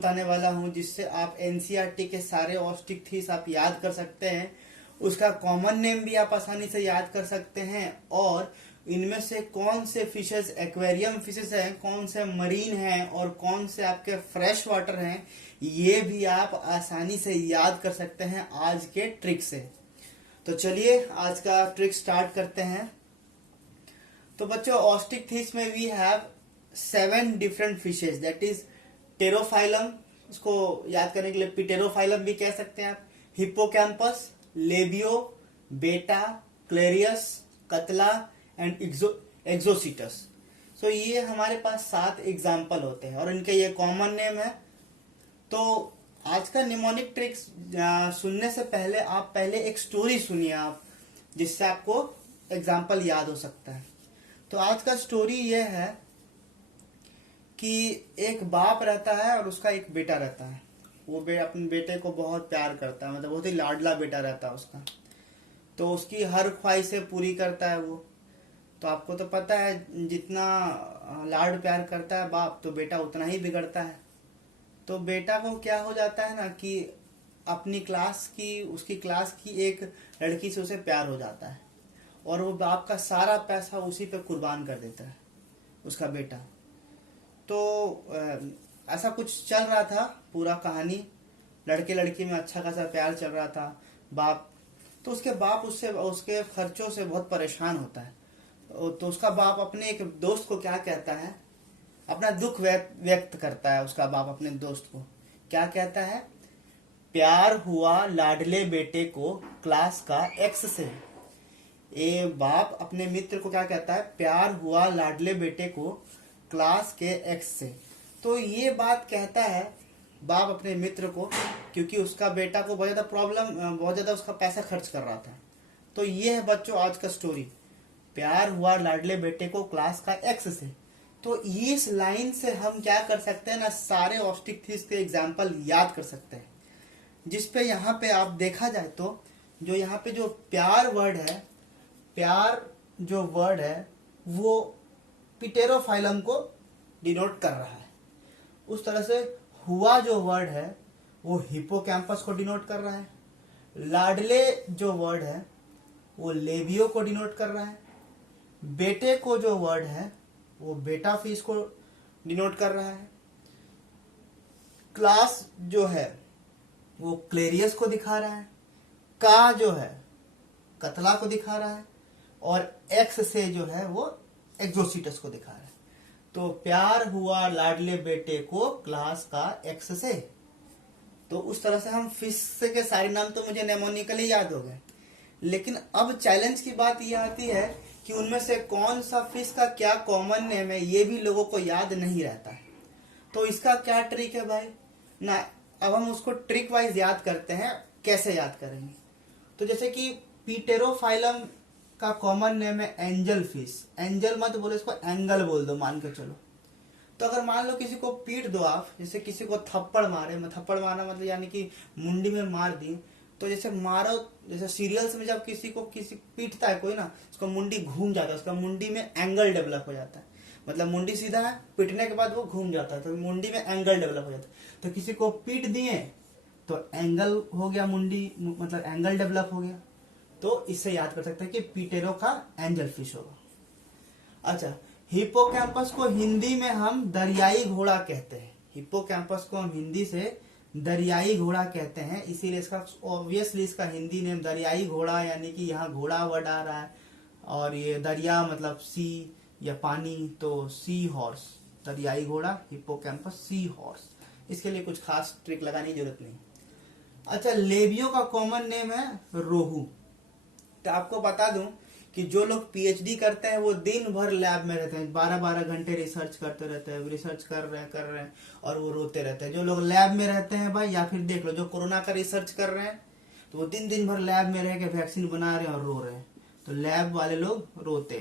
बताने वाला हूं जिससे आप एनसीईआरटी के सारे ऑस्टिक थीस आप याद कर सकते हैं। उसका कॉमन नेम भी आप आसानी से याद कर सकते हैं और इनमें से कौन से फिशेस एक्वेरियम फिशेस हैं, कौन से मरीन हैं और कौन से आपके फ्रेश वाटर हैं, ये भी आप आसानी से याद कर सकते हैं आज के ट्रिक से। तो चलिए आज का ट्रिक स्टार्ट करते हैं। तो बच्चों, ऑस्टिक थीस में we have 7 different fishes, that is pterophyllum, इसको याद करने के लिए पिटेरोफाइलम भी कह सकते हैं आप, हिप्पोकैम्पस, लेबियो, बेटा, क्लेरियस, कतला एंड एक्सोसीटस। सो ये हमारे पास 7 एग्जाम्पल होते हैं और इनके ये कॉमन नेम है। तो आज का निमोनिक ट्रिक सुनने से पहले आप पहले एक स्टोरी सुनिए आप, जिससे आपको एग्जाम्पल याद हो सकता है। तो आज का स्टोरी ये है कि एक बाप रहता है और उसका एक बेटा रहता है। वो अपने बेटे को बहुत प्यार करता है, मतलब बहुत ही लाडला बेटा रहता है उसका। तो उसकी हर ख्वाहिशें पूरी करता है वो। तो आपको तो पता है, जितना लाड प्यार करता है बाप, तो बेटा उतना ही बिगड़ता है। तो बेटा को क्या हो जाता है ना कि अपनी उसकी क्लास की एक लड़की से उसे प्यार हो जाता है और वो बाप का सारा पैसा उसी पे कुर्बान कर देता है, उसका बेटा। तो ऐसा कुछ चल रहा था पूरा कहानी, लड़के लड़की में अच्छा खासा प्यार चल रहा था। तो उसके बाप उसके खर्चों से बहुत परेशान होता है। तो उसका बाप अपने एक दोस्त को क्या कहता है, अपना दुख व्यक्त करता है। उसका बाप अपने दोस्त को क्या कहता है, प्यार हुआ लाडले बेटे को क्लास का एक्स से। ये बाप अपने मित्र को क्या कहता है, प्यार हुआ लाडले बेटे को क्लास के एक्स से। तो ये बात कहता है बाप अपने मित्र को, क्योंकि उसका बेटा को बहुत ज्यादा उसका पैसा खर्च कर रहा था। तो ये है बच्चों आज का स्टोरी, प्यार हुआ लाडले बेटे को क्लास का एक्स से। तो इस लाइन से हम क्या कर सकते हैं ना, सारे ऑस्टिक थीस के एग्जाम्पल याद कर सकते हैं। जिसपे यहाँ पे आप देखा जाए तो जो यहाँ पे जो प्यार जो वर्ड है वो पिटेरोफाइलम को डिनोट कर रहा है। उस तरह से हुआ जो वर्ड है वो हिप्पोकैम्पस को डिनोट कर रहा है। लाडले जो वर्ड है वो लेबियो को डिनोट कर रहा है। बेटे को जो वर्ड है वो बेटा फिश को डिनोट कर रहा है। क्लास जो है वो क्लेरियस को दिखा रहा है। का जो है कतला को दिखा रहा है और एक्स से जो है वो एक्सोसीटस को दिखा रहा है। तो प्यार हुआ लाडले बेटे को क्लास का एक्स से। तो उस तरह से हम फिश के सारे नाम तो मुझे नेमोनिकली याद हो गए, लेकिन अब चैलेंज की बात यह आती है कि उनमें से कौन सा फिश का क्या कॉमन नेम है, ये भी लोगों को याद नहीं रहता है। तो इसका क्या ट्रिक है भाई ना, अब हम उसको ट्रिक वाइज याद करते हैं। कैसे याद करेंगे, तो जैसे कि पीटेरोफाइलम का कॉमन नेम है एंजल फिश। एंजल मत बोलो, इसको एंगल बोल दो, मान के चलो। तो अगर मान लो किसी को पीट दो आप, जैसे किसी को थप्पड़ मारना मतलब यानी कि मुंडी में मार दी। तो जैसे मारो, जैसे सीरियल्स में जब किसी पीटता है कोई ना, उसका मुंडी घूम जाता है, उसका मुंडी में एंगल डेवलप हो जाता है। मतलब मुंडी सीधा है, पीटने के बाद वो घूम जाता है, तो मुंडी में एंगल डेवलप हो जाता है। तो किसी को पीट दिए तो एंगल हो गया, मुंडी मतलब एंगल डेवलप हो गया। तो इससे याद कर सकते हैं कि पीटेरो का एंजल फिश होगा। अच्छा, हिप्पोकैम्पस को हिंदी में हम दरियाई घोड़ा कहते हैं। हिप्पोकैम्पस को हम हिंदी से दरियाई घोड़ा कहते हैं, इसीलिए इसका ऑब्वियसली इसका हिंदी नेम दरियाई घोड़ा, यानी कि यहाँ घोड़ा वर्ड आ रहा है और ये दरिया मतलब सी या पानी, तो सी हॉर्स, दरियाई घोड़ा, हिप्पोकैम्पस सी हॉर्स। इसके लिए कुछ खास ट्रिक लगाने की जरूरत नहीं। अच्छा, लेबियो का कॉमन नेम है रोहू। तो आपको बता दूं कि जो लोग पीएचडी करते हैं वो दिन भर लैब में रहते हैं, 12-12 घंटे रिसर्च करते रहते हैं, रिसर्च कर रहे हैं और वो रोते रहते हैं। जो लोग लैब में रहते हैं भाई, या फिर देख लो जो कोरोना का रिसर्च कर रहे हैं, तो वो दिन भर लैब में रह के वैक्सीन बना रहे हैं और रो रहे हैं। तो लैब वाले लोग रोते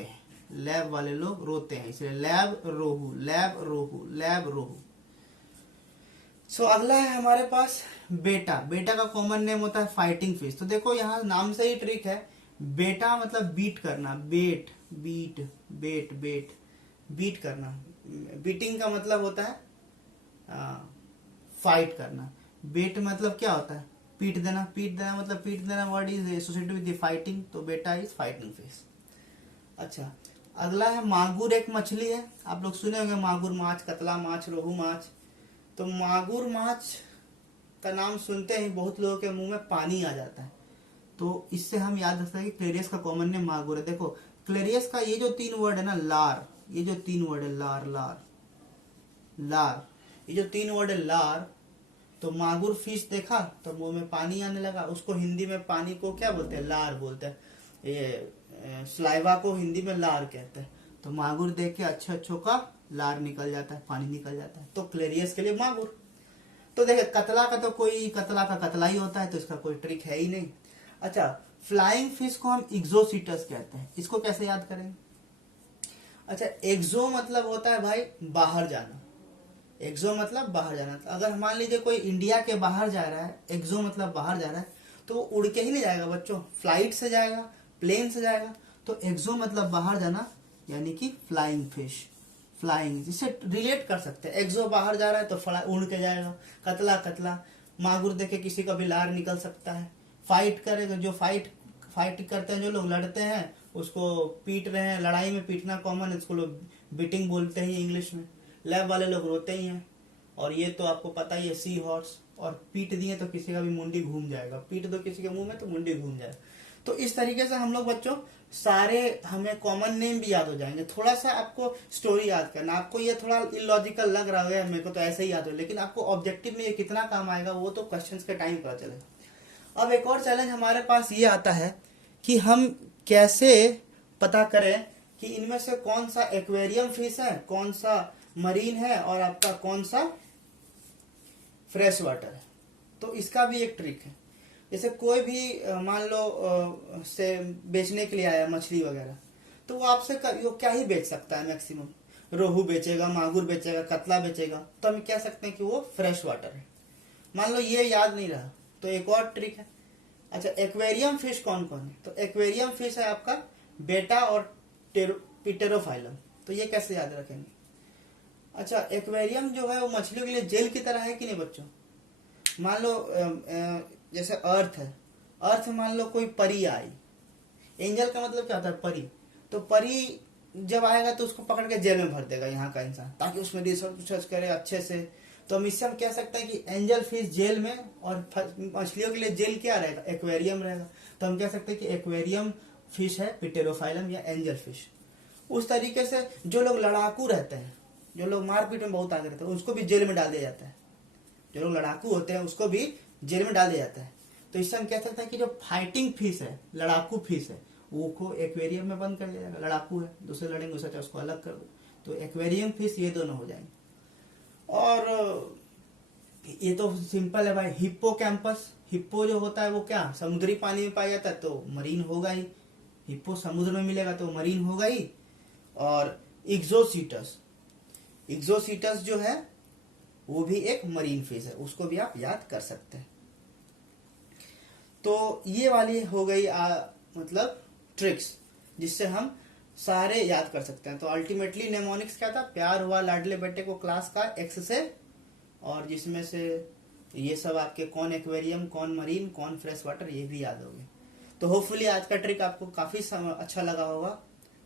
हैं, इसलिए लैब रोहू, लैब रोहू, लैब रोहू। सो अगला है हमारे पास बेटा का कॉमन नेम होता है फाइटिंग फिश। तो देखो यहाँ नाम से ही ट्रिक है, बेटा मतलब बीट करना, बीट करना। बीटिंग का मतलब होता है फाइट करना। बेट मतलब क्या होता है, पीट देना, पीट देना मतलब पीट देना word is associated with the fighting, तो बेटा इज फाइटिंग फिश। अच्छा, अगला है मागुर, एक मछली है, आप लोग सुने होंगे मागुर माछ, कतला माछ, रोहू माछ। तो मागुर माछ का नाम सुनते ही बहुत लोगों के मुंह में पानी आ जाता है, तो इससे हम याद रखते हैं कि क्लेरियस का कॉमन नेम मागुर है। देखो क्लेरियस का ये जो 3 वर्ड है ना, लार, ये जो 3 वर्ड है लार लार लार, ये जो 3 वर्ड है लार, तो मागुर फिश देखा तो मुंह में पानी आने लगा। उसको हिंदी में पानी को क्या बोलते हैं, लार बोलते हैं। ये स्लाइवा को हिंदी में लार कहते हैं। तो मागुर देख के अच्छे अच्छों का लार निकल जाता है, पानी निकल जाता है, तो क्लेरियस के लिए मागुर। तो देखिए कतला का तो कोई कतला का कतला ही होता है, तो इसका कोई ट्रिक है ही नहीं। अच्छा, फ्लाइंग फिश को हम इग्जोसीटस कहते हैं, इसको कैसे याद करेंगे। अच्छा, एक्सो मतलब होता है भाई बाहर जाना, एक्सो मतलब बाहर जाना। अगर मान लीजिए कोई इंडिया के बाहर जा रहा है, एक्सो मतलब बाहर जा रहा है, तो वो उड़ के ही नहीं जाएगा बच्चों, फ्लाइट से जाएगा, प्लेन से जाएगा। तो एक्सो मतलब बाहर जाना, यानी कि फ्लाइंग फिश, फ्लाइंग, जिससे रिलेट कर सकते हैं। एक्सो बाहर जा रहा है तो उड़ के जाएगा। कतला कतला, मागुर देखे किसी का भी लार निकल सकता है। फाइट करेगा, जो फाइट करते हैं, जो लोग लड़ते हैं उसको पीट रहे हैं, लड़ाई में पीटना कॉमन है, इसको लोग बीटिंग बोलते हैं इंग्लिश में। लैब वाले लोग रोते ही हैं, और ये तो आपको पता ही है सी हॉर्स, और पीट दिए तो किसी का भी मुंडी घूम जाएगा, पीट दो किसी के मुंह में तो मुंडी घूम जाएगा। तो इस तरीके से हम लोग बच्चों सारे हमें कॉमन नेम भी याद हो जाएंगे। थोड़ा सा आपको स्टोरी याद करना, आपको ये थोड़ा इलॉजिकल लग रहा है, मेरे को तो ऐसे ही याद हो, लेकिन आपको ऑब्जेक्टिव में ये कितना काम आएगा वो तो क्वेश्चंस के टाइम पता चलेगा। अब एक और चैलेंज हमारे पास ये आता है कि हम कैसे पता करें कि इनमें से कौन सा एक्वेरियम फिश है, कौन सा मरीन है, और आपका कौन सा फ्रेश वाटर है। तो इसका भी एक ट्रिक है। जैसे कोई भी मान लो से बेचने के लिए आया मछली वगैरह, तो वो आपसे वो क्या ही बेच सकता है, मैक्सिमम रोहू बेचेगा, मागुर बेचेगा, कतला बेचेगा, तो हम कह सकते हैं कि वो फ्रेश वाटर है। मान लो ये याद नहीं रहा, तो एक और ट्रिक है। अच्छा, एक्वेरियम फिश कौन कौन है, तो एक्वेरियम फिश है आपका बेटा और पिटेरोफाइलम। तो ये कैसे याद रखेंगे। अच्छा, एक्वेरियम जो है वो मछलियों के लिए जेल की तरह है कि नहीं बच्चों। मान लो जैसे अर्थ है, अर्थ मान लो कोई परी आई, एंजल का मतलब क्या होता है, परी। तो परी जब आएगा तो उसको पकड़ के जेल में भर देगा यहाँ का इंसान, ताकि उसमें रिसर्च करे अच्छे से। तो हम इससे हम कह सकते हैं कि एंजल फिश जेल में, और मछलियों के लिए जेल क्या रहेगा, एक्वेरियम रहेगा। तो हम कह सकते हैं कि एक्वेरियम फिश है पिटेरोफाइलम या एंजल फिश। उस तरीके से जो लोग लड़ाकू रहते हैं, जो लोग मारपीट में बहुत आगे रहते हैं, उसको भी जेल में डाल दिया जाता है। जो लोग लड़ाकू होते हैं उसको भी जेल में डाल दिया जाता है। तो इससे हम कह सकते हैं कि जो फाइटिंग फिश है, लड़ाकू फिश है, वो को एक्वेरियम में बंद कर दिया जाएगा। लड़ाकू है, दूसरे लड़ेंगे, उससे अच्छा उसको अलग कर दो। तो एक्वेरियम फिश ये दोनों हो जाएंगे। और ये तो सिंपल है भाई। हिप्पोकैम्पस, हिप्पो जो होता है वो क्या समुद्री पानी में पाया जाता है, तो मरीन होगा ही। हिप्पो समुद्र में मिलेगा तो मरीन होगा ही। और इग्जोसीटस, इग्जोसीटस जो है वो भी एक मरीन फिश है, उसको भी आप याद कर सकते हैं। तो ये वाली हो गई मतलब ट्रिक्स, जिससे हम सारे याद कर सकते हैं। तो अल्टीमेटली नेमोनिक्स क्या था, प्यार हुआ लाडले बेटे को क्लास का एक्स से, और जिसमें से ये सब आपके कौन एक्वेरियम, कौन मरीन, कौन फ्रेश वाटर, ये भी याद हो गए। तो होपफुली आज का ट्रिक आपको काफी अच्छा लगा होगा।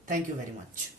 Thank you very much.